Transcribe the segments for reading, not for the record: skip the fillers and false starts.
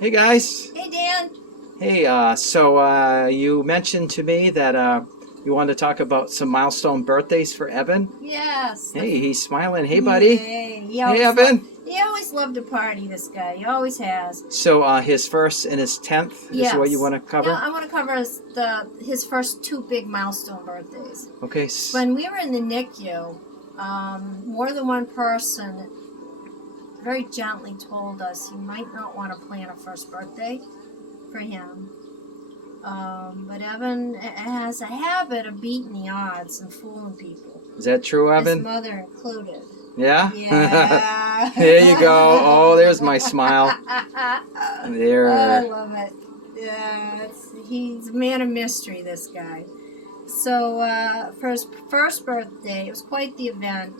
Hey guys. Hey Dan. Hey, so you mentioned to me that you wanted to talk about some milestone birthdays for Evan. Yes. Hey, he's smiling. Hey, buddy. Hey, Hey, Evan. He always loved to party, this guy. He always has. So his first and his 10th is what you want to cover? Yeah, I want to cover his first two big milestone birthdays. Okay. When we were in the NICU, more than one person very gently told us he might not want to plan a first birthday for him. But Evan has a habit of beating the odds and fooling people. Is that true, Evan? His mother included. Yeah? Yeah. There you go. Oh, there's my smile. There. Oh, I love it. Yeah, he's a man of mystery, this guy. So for his first birthday, it was quite the event.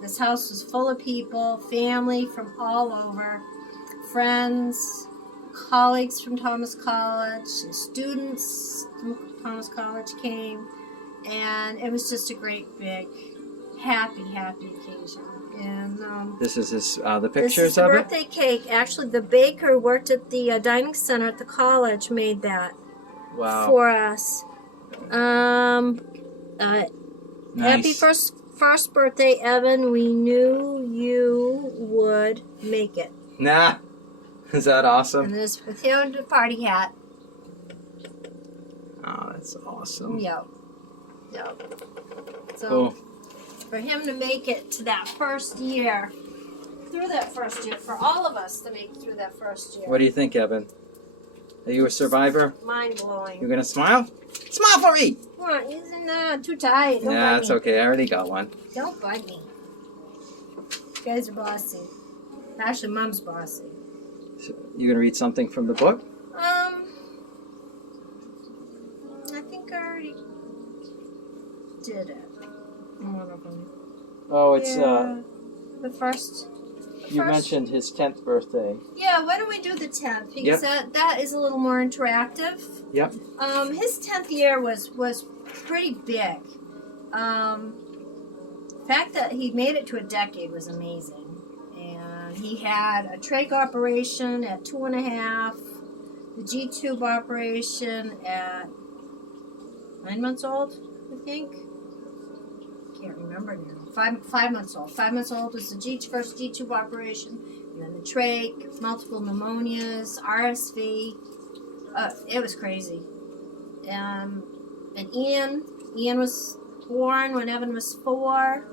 This house was full of people, family from all over, friends, colleagues from Thomas College, and students from Thomas College came, and it was just a great big happy occasion. And this is the pictures this is the of birthday it? cake. Actually, the baker who worked at the dining center at the college made that for us. Nice. Happy first birthday, Evan. We knew you would make it. Nah. Is that awesome? And this with him in the party hat. Oh, that's awesome. Yep. So Cool. for him to make it to that first year, through that first year, for all of us to make it through that first year. What do you think, Evan? Are you a survivor? Mind blowing. You're gonna smile? Smile for me! Come on, isn't too tight. Don't Nah, bug it's me. okay. I already got one. Don't bug me. You guys are bossy. Actually, Mom's bossy. So, you gonna read something from the book? I think I already did it. One of them. Oh, it's The first. you mentioned his 10th birthday. Yeah, why don't we do the 10th? Because that is a little more interactive. Yep. His 10th year was pretty big. The fact that he made it to a decade was amazing. And he had a trach operation at 2.5, the G-tube operation at 9 months old, I think. Can't remember now. 5 months old. 5 months old was the first G-tube operation, and then the trach, multiple pneumonias, RSV. It was crazy. And Ian was born when Evan was 4.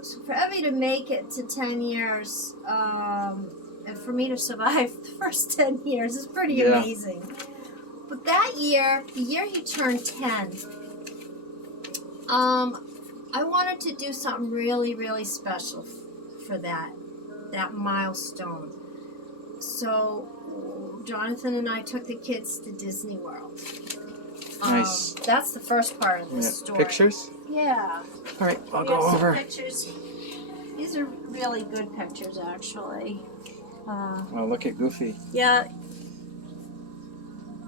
So for Evie to make it to 10 years, and for me to survive the first 10 years is pretty amazing. But that year, the year he turned 10, I wanted to do something really, really special for that milestone. So Jonathan and I took the kids to Disney World. Nice. That's the first part of the story. Pictures? Yeah. All right, I'll We go have some over. pictures. These are really good pictures, actually. Oh, look at Goofy. Yeah.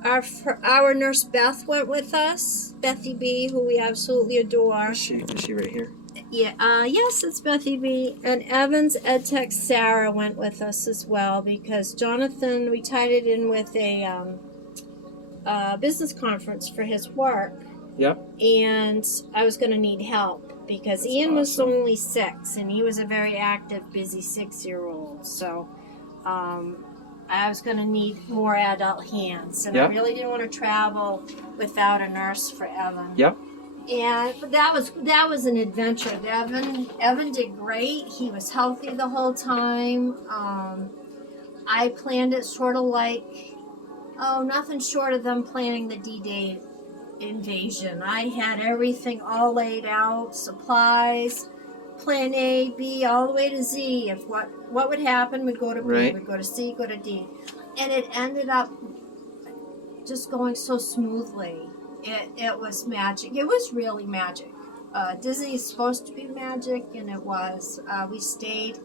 Our nurse Beth went with us. Bethy B, who we absolutely adore. Is she right here? Yeah. Yes, it's Bethy B. And Evan's ed tech Sarah went with us as well because Jonathan, we tied it in with a business conference for his work. Yep. And I was going to need help because Ian was only 6 and he was a very active, busy 6-year-old. So I was going to need more adult hands. And I really didn't want to travel without a nurse for Evan. Yep. But that was an adventure. Evan did great. He was healthy the whole time. I planned it sort of like, nothing short of them planning the D-Day invasion. I had everything all laid out, supplies, plan A, B, all the way to Z. If what would happen would go to B, would go to C, go to D. And it ended up just going so smoothly. It was magic. It was really magic. Disney is supposed to be magic, and it was. We stayed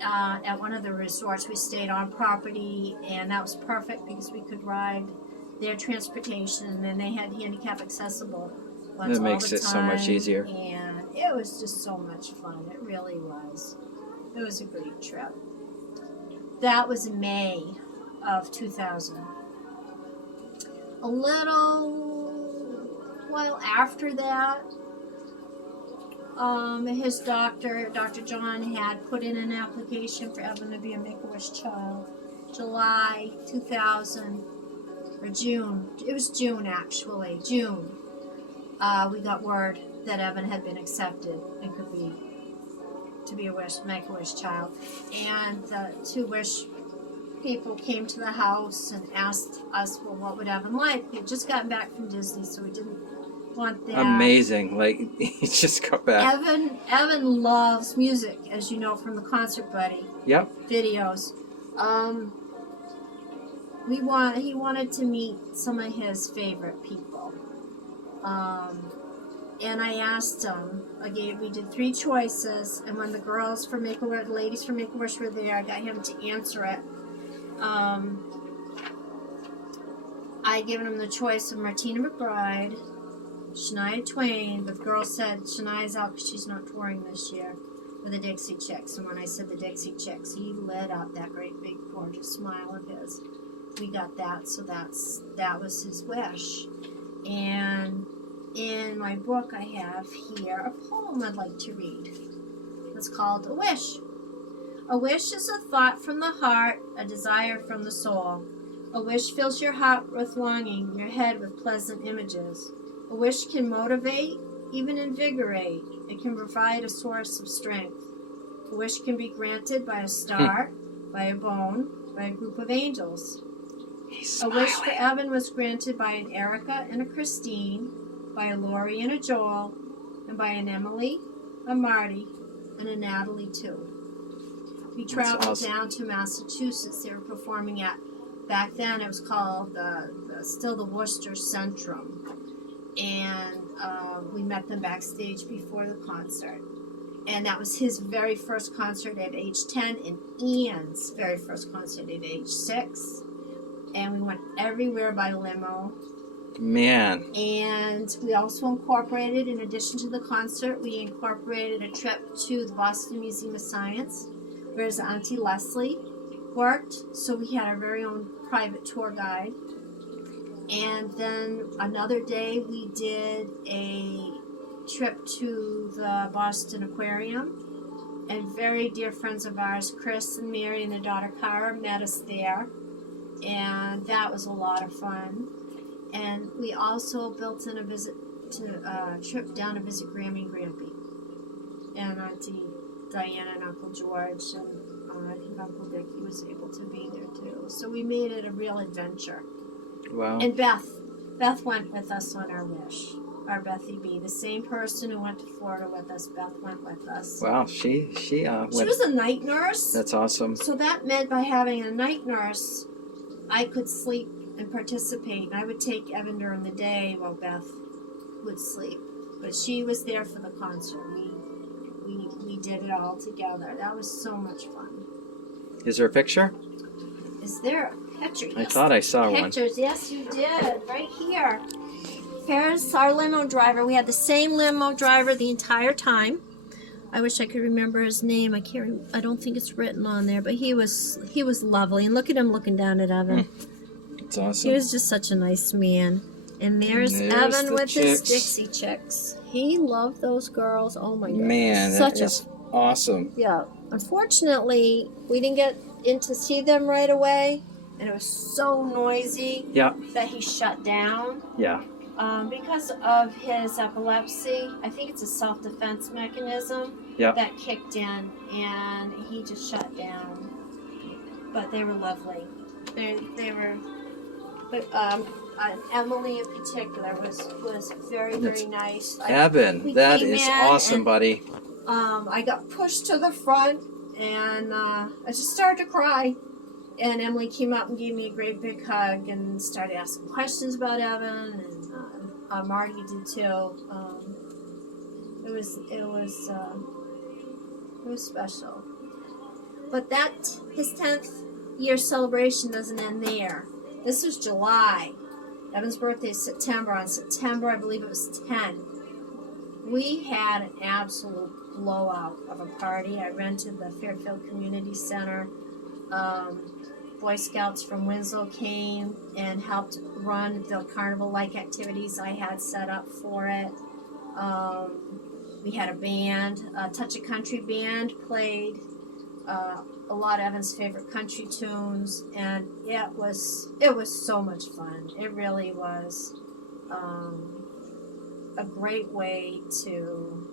at one of the resorts. We stayed on property, and that was perfect because we could ride their transportation, and they had handicap accessible ones. That makes it so much easier. And it was just so much fun. It really was. It was a great trip. That was in May of 2000. A little while after that, his doctor, Dr. John, had put in an application for Evan to be a Make-A-Wish child. July 2000, or June. It was June, actually. June. We got word that Evan had been accepted and could be to be a Make-A-Wish child. And the two Wish people came to the house and asked us, well, what would Evan like? We had just gotten back from Disney, so we didn't want that. Amazing. Like, he just got back. Evan loves music, as you know from the Concert Buddy videos. He wanted to meet some of his favorite people. And I asked him, we did 3 choices, and when the girls for Make-A-Wish, ladies for Make-A-Wish were there, I got him to answer it. I given him the choice of Martina McBride, Shania Twain, but the girl said Shania's out because she's not touring this year, or the Dixie Chicks. And when I said the Dixie Chicks, he lit up that great big gorgeous smile of his. We got that, so that was his wish. And in my book I have here a poem I'd like to read. It's called A Wish. A wish is a thought from the heart, a desire from the soul. A wish fills your heart with longing, your head with pleasant images. A wish can motivate, even invigorate. It can provide a source of strength. A wish can be granted by a star, by a bone, by a group of angels. A wish for Evan was granted by an Erica and a Christine, by a Lori and a Joel, and by an Emily, a Marty, and a Natalie too. We traveled down to Massachusetts. They were performing at, back then it was called still the Worcester Centrum. And we met them backstage before the concert. And that was his very first concert at age 10 and Ian's very first concert at age 6. And we went everywhere by limo. Man. And we also incorporated, in addition to the concert, we incorporated a trip to the Boston Museum of Science, where his Auntie Leslie worked. So we had our very own private tour guide. And then another day we did a trip to the Boston Aquarium. And very dear friends of ours, Chris and Mary and their daughter Cara, met us there. And that was a lot of fun. And we also built in a trip down to visit Grammy and Grampy. And Auntie Diana and Uncle George. And I think Uncle Dickie was able to be there too. So we made it a real adventure. Wow. And Beth went with us on our wish. Our Bethy B. The same person who went to Florida with us, Beth went with us. Wow, she was a night nurse. That's awesome. So that meant by having a night nurse, I could sleep and participate. And I would take Evan during the day while Beth would sleep. But she was there for the concert. We did it all together. That was so much fun. Is there a picture? Is there a picture? Yes. I thought I saw one. Pictures, yes you did. Right here. Here's our limo driver. We had the same limo driver the entire time. I wish I could remember his name. I don't think it's written on there, but he was lovely. And look at him looking down at Evan. It's awesome. He was just such a nice man. And there's Evan with his Dixie Chicks. He loved those girls. Oh my God. Man, that is awesome. Yeah. Unfortunately, we didn't get in to see them right away, and it was so noisy that he shut down. Yeah. Because of his epilepsy, I think it's a self-defense mechanism that kicked in, and he just shut down. But they were lovely. They were, but Emily in particular was very, very nice. Evan, that is awesome, buddy. I got pushed to the front, and I just started to cry. And Emily came up and gave me a great big hug and started asking questions about Evan, and Marty did too. It was special. But his 10th year celebration doesn't end there. This was July. Evan's birthday is September. On September, I believe it was 10. We had an absolute blowout of a party. I rented the Fairfield Community Center. Boy Scouts from Winslow came and helped run the carnival-like activities I had set up for it. We had a band, a Touch of Country band played a lot of Evan's favorite country tunes, and it was so much fun. It really was a great way to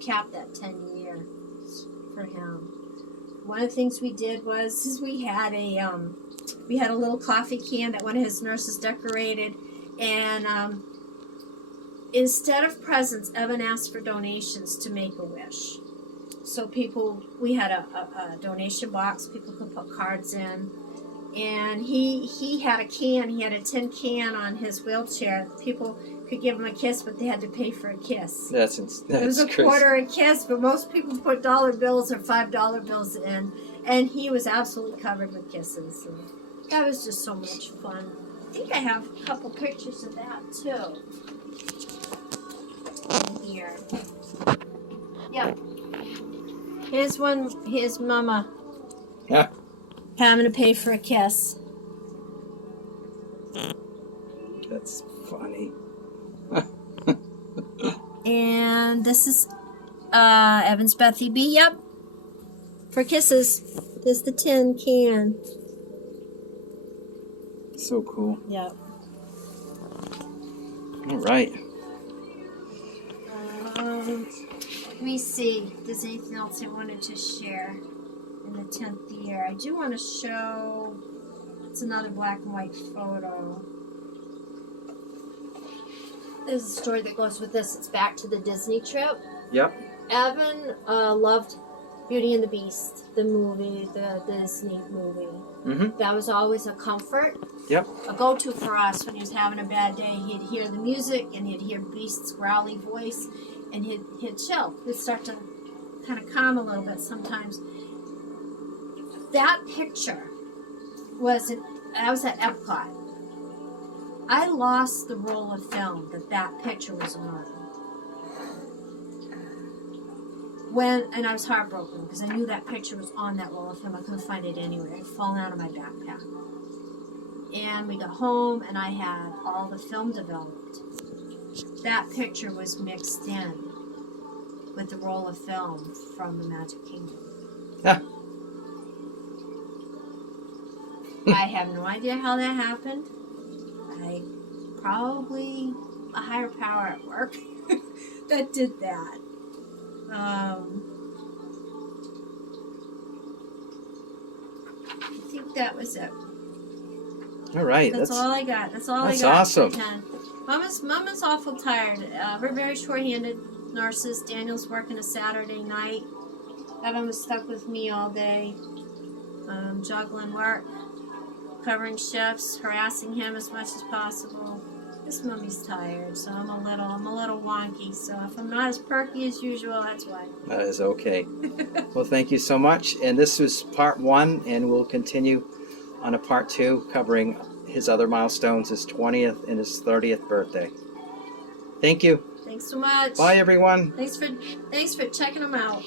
cap that 10 years for him. One of the things we did was we had a little coffee can that one of his nurses decorated, and instead of presents, Evan asked for donations to Make-A-Wish. So we had a donation box, people could put cards in, and he had a tin can on his wheelchair. People could give him a kiss, but they had to pay for a kiss. That's It was a quarter a kiss, but most people put dollar bills or $5 bills in, and he was absolutely covered with kisses. And that was just so much fun. I think I have a couple pictures of that too. In here. Yep. Here's one. Here's Mama. Yeah. Having to pay for a kiss. That's funny. And this is Evan's Bethy B. Yep. For kisses. There's the tin can. So cool. Yep. All right. Let me see if there's anything else I wanted to share in the 10th year. I do want to show, it's another black and white photo. There's a story that goes with this. It's back to the Disney trip. Yep. Evan loved Beauty and the Beast, the movie, the Disney movie. Mm-hmm. That was always a comfort. Yep. A go-to for us when he was having a bad day. He'd hear the music and he'd hear Beast's growly voice, and he'd chill. He'd start to kind of calm a little bit sometimes. That picture I was at Epcot. I lost the roll of film that picture was on. And I was heartbroken because I knew that picture was on that roll of film. I couldn't find it anywhere. It had fallen out of my backpack. And we got home and I had all the film developed. That picture was mixed in with the roll of film from the Magic Kingdom. Yeah. I have no idea how that happened. Probably a higher power at work that did that. I think that was it. All right. That's all I got. That's all that's I got. Awesome. Mama's awful tired. We're very short-handed nurses. Daniel's working a Saturday night. Evan was stuck with me all day, juggling work, covering shifts, harassing him as much as possible. This Mummy's tired, so I'm a little wonky. So if I'm not as perky as usual, that's why. That is okay. Well, thank you so much. And this was part 1, and we'll continue on a part 2 covering his other milestones, his 20th and his 30th birthday. Thank you. Thanks so much. Bye, everyone. Thanks for checking them out.